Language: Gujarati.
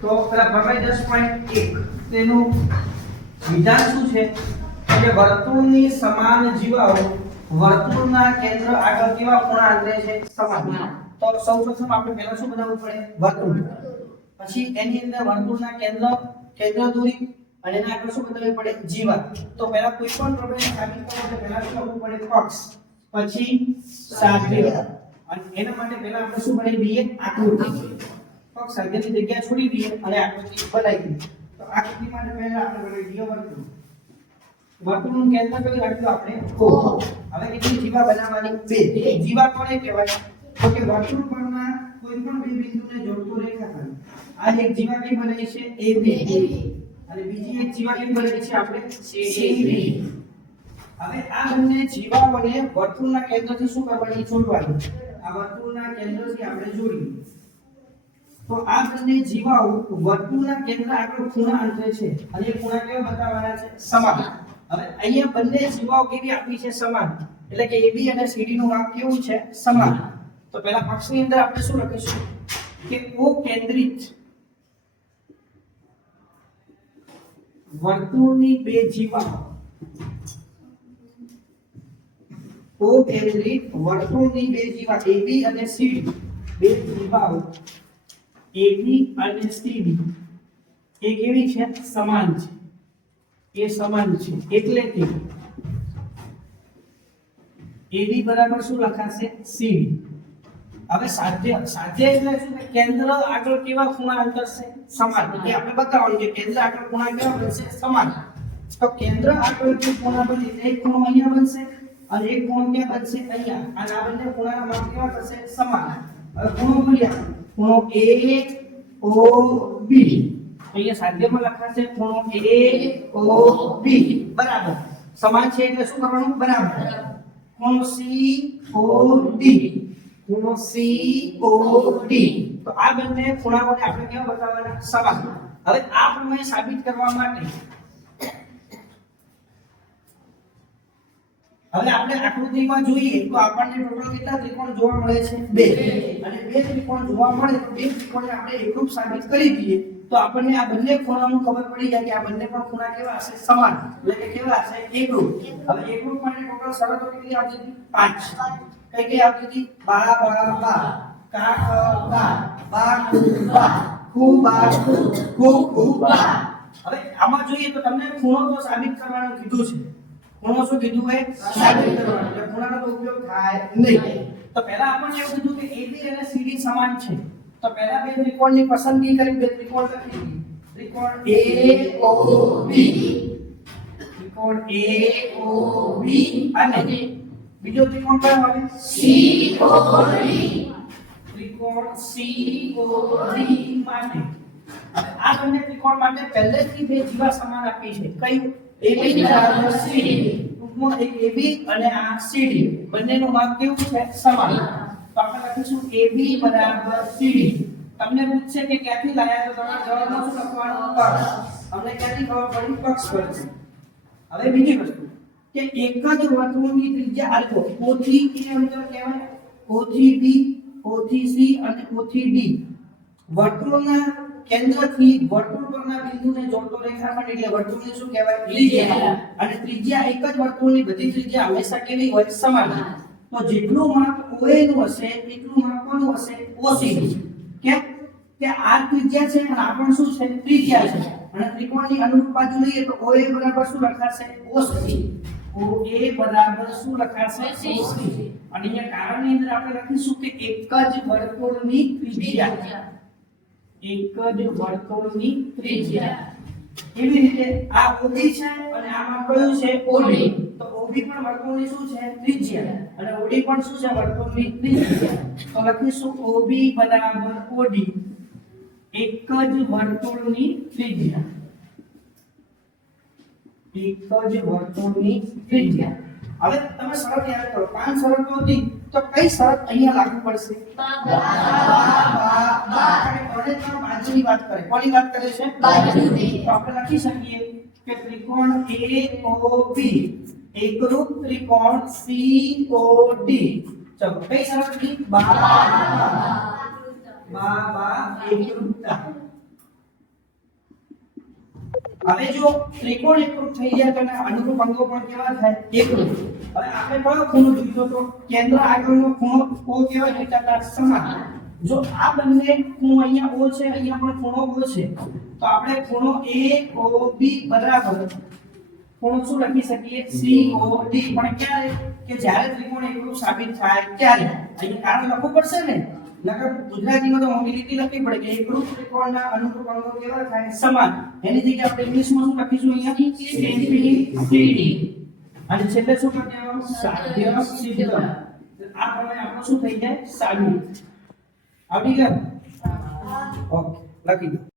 તો પ્રમેય દસ પોઈન્ટ એક. તેનું વિધાન શું છે? કે વર્તુળની સમાન જીવાઓ વર્તુળના કેન્દ્ર આગળ કેવા ખૂણા અંતરે છે? સમાન. તો સૌપ્રથમ આપણે પહેલા શું બનાવવું પડે? વર્તુળ. પછી એની અંદર વર્તુળના કેન્દ્ર કેન્દ્ર દૂરી અને એના આગળ શું બતાવવી પડે? જીવા તો પહેલા કોઈ પણ પ્રમેય સાબિત કરવા માટે પહેલા શું કરવું પડે? પક્ષ. પછી સાધ્ય અને એના માટે પહેલા આપણે શું બનાવી? દઈએ આકૃતિ. ફક્ત સાધ્યની જગ્યા છોડી દઈએ અને આકૃતિ બનાવી દઈએ તો આકૃતિ માટે પહેલા આપણે દઈએ વર્તુળ વર્તુળનું કેન્દ્ર કયું રાખ્યું આપણે હવે કેટલી જીવા બનાવવાની બે. જીવા કોને કહેવાય? તો કે વર્તુળ પરના કોઈ પણ બે બિંદુને જોડતો રેખાખંડ આ એક જીવા કઈ બનાવી છે? AB અને બીજી એક જીવા કઈ બનાવી છે આપણે? CD હવે આ બંને જીવાઓને વર્તુળના કેન્દ્રથી શું કરવાની? જોડવાની. આ વર્તુળના કેન્દ્રથી આપણે જોડીએ તો આ બંને જીવાઓ વર્તુળના કેન્દ્ર આગળ ખૂણા અંતરે છે. અને ખૂણા કેવા બતાવવાના છે? સમાન. હવે અહીંયા બંને જીવાઓ કેવી આપી છે? સમાન. એટલે કે AB અને CD નું માપ કેવું છે? સમાન. તો પહેલા પક્ષની અંદર આપણે શું લખીશું? કે O કેન્દ્રિત વર્તુળની બે જીવાઓ O કેન્દ્રિત વર્તુળની બે જીવા AB અને CD બે જીવાઓ AB અને CD એ કેવી છે? સમાન છે. એ સમાન છે. એટલે કે AB બરાબર શું લખાશે? CD હવે સાધ્ય સાધ્ય એટલે શું કે કેન્દ્ર આગળ કેવા ખૂણા અંતર છે સમાન એ આપણે બતાવવાનું કે કેન્દ્ર આગળ ખૂણા કેવા બનશે? સમાન. તો કેન્દ્ર આગળ જે ખૂણા બને એક ખૂણો અહીંયા બનશે અને એક ખૂણો ક્યાં બનશે અહીંયા. અને આ બંને ખૂણાના માપ કેવા થશે? સમાન. હવે ખૂણો બોલ્યા ખૂણો A O B. અહીંયા સાધ્યમાં લખાશે ખૂણો A O B. બરાબર. સમાન છે એટલે શું કરવાનું? બરાબર. ખૂણો C O D. ખૂણો C O D. તો આ બંને ખૂણાઓને આપણે કેવા બતાવવાના? સમાન. હવે આ પ્રમેય સાબિત કરવા માટે હવે આપણે આકૃતિમાં જોઈએ તો આપણને ટોટલ કેટલા ત્રિકોણ જોવા મળે છે? બે. અને બે ત્રિકોણ જોવા મળે તો બે ત્રિકોણને આપણે એકરૂપ સાબિત કરી દઈએ, તો આપણને આ બંને ખૂણાનું ખબર પડી જાય કે આ બંને પણ ખૂણા કેવા હશે? સમાન. એટલે કે કેવા હશે? એકરૂપ. હવે એકરૂપ માટે ટોટલ શરતો કેટલી આવતી હતી? પાંચ. કઈ કઈ આવતી હતી? બાળા બાર બા કાક બા બા કુ બા કુ બા કુ કુ હવે આમાં જોઈએ તો તમને ખૂણો તો સાબિત કરવાનું કીધું છે. ખૂણો શું કીધું હોય સાબિત કરવાનું. એટલે ખૂણાનો તો ઉપયોગ થાય નહીં. તો પહેલા આપણને એવું કીધું કે AB અને CD સમાન છે. તો પહેલા બે ત્રિકોણની પસંદગી કરી, બે ત્રિકોણ લખી ત્રિકોણ AOB ત્રિકોણ AOB અને બીજો ત્રિકોણ કયો આવે? ત્રિકોણ COD માટે. આ બંને ત્રિકોણ માટે પહેલેથી બે જીવા સમાન આપી છે. કયું AB બરાબર CD ટૂંકમાં એક AB અને આ CD બંનેનું માપ કેવું છે? સમાન. તો આપણે લખીશું AB બરાબર CD તમને પૂછશે કે ક્યાંથી લાયા તો તમારે જવાબમાં શું લખવાનું? પક્ષ અમને ક્યાંથી ખબર પડી? પક્ષ પરથી હવે બીજી વસ્તુ. કે એક જ વર્તુળની ત્રિજ્યા આલ્ફો, O થી એ અંતર કહેવાય O થી B, O, C અને O થી D. વર્તુળના કેન્દ્રથી વર્તુળ પરના બિંદુને જોડતો રેખાખંડ એટલે વર્તુળને શું કહેવાય? ત્રિજ્યા. અને ત્રિજ્યા એક જ વર્તુળની બધી ત્રિજ્યા હંમેશા કેવી હોય? સમાન તો જેટલું માપ OA નું હશે એટલું માપ કોનું હશે OC નું કેમ? કે આ ત્રિજ્યા છે અને આ પણ શું છે? ત્રિજ્યા છે. અને ત્રિકોણની અનુરૂપ બાજુ લઈએ તો OA બરાબર શું લખાશે? OC OA બરાબર શું લખાશે? OC અને અહીંયા કારણની અંદર આપણે લખીશું કે એક જ વર્તુળની ત્રિજ્યા. એક જ વર્તુળની ત્રિજ્યા. એવી રીતે? આ ઓડી છે અને આમાં કયું છે? ઓડી. તો ઓડી પણ વર્તુળની શું છે? ત્રિજ્યા. અને ઓડી પણ શું છે? વર્તુળની ત્રિજ્યા. તો લખીશું ઓબી બરાબર ઓડી. એક જ વર્તુળની ત્રિજ્યા. એક જ વર્તુળની ત્રિજ્યા. હવે તમે શરત યાદ કરો. પાંચ શરતો હતી. તો કઈ શરત અહીંયા લાગુ પડશે? બાજુની વાત કરે. કોની વાત કરે છે? બાજુની. આપણે લખી શકીએ કે ત્રિકોણ AOB એકરૂપ ત્રિકોણ COD ચલો કઈ શરત હતી બા બા બા એકરૂપતા. હવે જો ત્રિકોણ એકરૂપ થઈ ગયા તો અનુરૂપ અંગો પણ કેવા થાય? એકરૂપ. હવે આપણે કયો ખૂણો જોઈતો તો? કેન્દ્ર આગળનો ખૂણો O કેવા જોઈતા હતા સમાન. જો આ બંને ખૂણો અહીંયા O છે, અહીંયા પણ ખૂણો O છે, તો આપણે ખૂણો AOB બરાબર ખૂણો શું લખી શકીએ? COD પણ ક્યારે? કે જ્યારે ત્રિકોણ એકરૂપ સાબિત થાય ત્યારે. અહીં કારણ લખવું પડશે ને? નકર ગુજરાતીમાં તો મોટી લખવી પડે કે એકરૂપ ત્રિકોણના અનુરૂપ અંગો કેવા થાય? સમાન. એની જગ્યાએ આપણે ઇંગ્લિશમાં શું લખીશું અહીંયા CD અને છેલ્લે શું કરી સાધ્ય સિદ્ધ. આ પ્રમાણે આપણો શું થઈ જાય? સાબિત આવડી ગયું ઓકે લખી દો